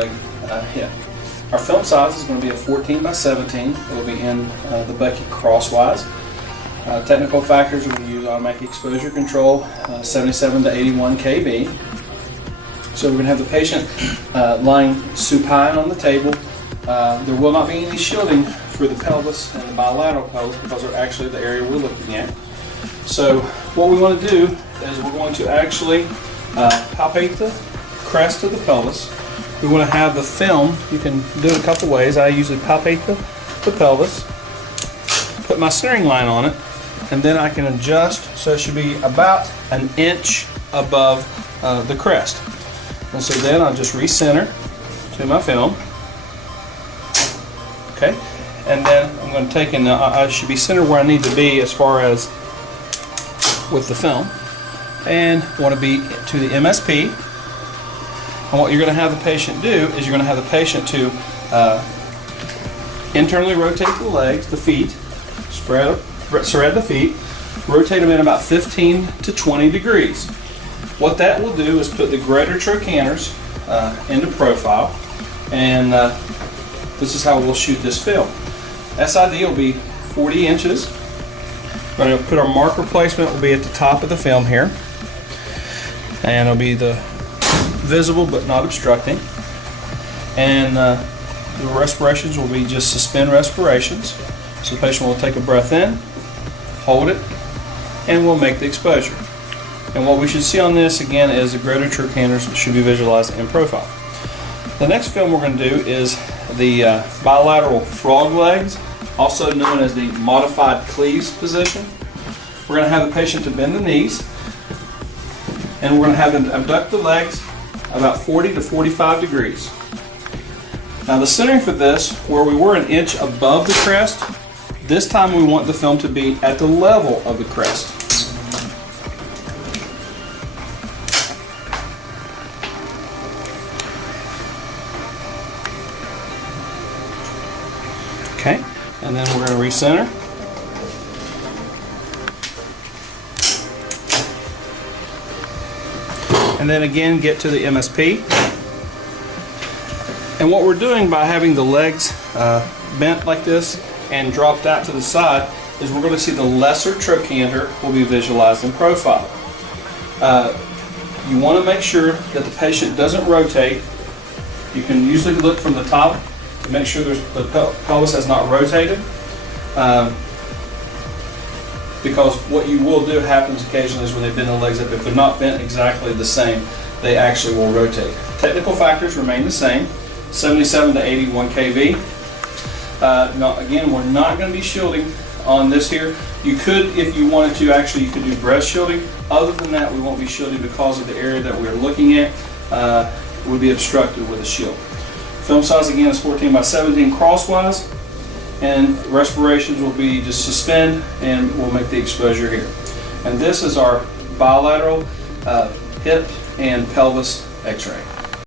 leg hip. Our film size is going to be a 14 by 17. It will be in the bucket crosswise. Technical factors, we use automatic exposure control, 77 to 81 kV. So we're going to have the patient lying supine on the table. There will not be any shielding for the pelvis and the bilateral pelvis because they're actually the area we're looking at. So what we want to do is we're going to actually palpate the crest of the pelvis. We want to have the film. You can do it a couple ways. I usually palpate the pelvis, put my centering line on it, and then I can adjust so it should be about an inch above the crest. And so then I'll just recenter to my film. Okay, and then I'm going to take and I should be centered where I need to be as far as with the film, and want to be to the MSP. And what you're going to have the patient do is you're going to have the patient to internally rotate the legs, the feet, spread the feet, rotate them in about 15 to 20 degrees. What that will do is put the greater trochanters into profile, and this is how we'll shoot this film. SID will be 40 inches. We're going to put our marker placement will be at the top of the film here, and it'll be the visible but not obstructing. And the respirations will be just suspend respirations. So the patient will take a breath in, hold it, and we'll make the exposure. And what we should see on this again is the greater trochanters should be visualized in profile. The next film we're going to do is the bilateral frog legs, also known as the modified cleaves position. We're going to have the patient to bend the knees, and we're going to have them abduct the legs about 40 to 45 degrees. Now the centering for this, where we were an inch above the crest, this time we want the film to be at the level of the crest. Okay, and then we're going to recenter. And then again get to the MSP. And what we're doing by having the legs bent like this and dropped out to the side is we're going to see the lesser trochanter will be visualized in profile. You want to make sure that the patient doesn't rotate. You can usually look from the top to make sure the pelvis has not rotated. Because what you will do happens occasionally is when they bend the legs up, if they're not bent exactly the same, they actually will rotate. Technical factors remain the same, 77 to 81 kV. Now again, we're not going to be shielding on this here. You could, if you wanted to, actually you could do breast shielding. Other than that, we won't be shielding because of the area that we're looking at would be obstructed with a shield. Film size again is 14 by 17 crosswise, and respirations will be just suspend, and we'll make the exposure here. And this is our bilateral hip and pelvis x-ray.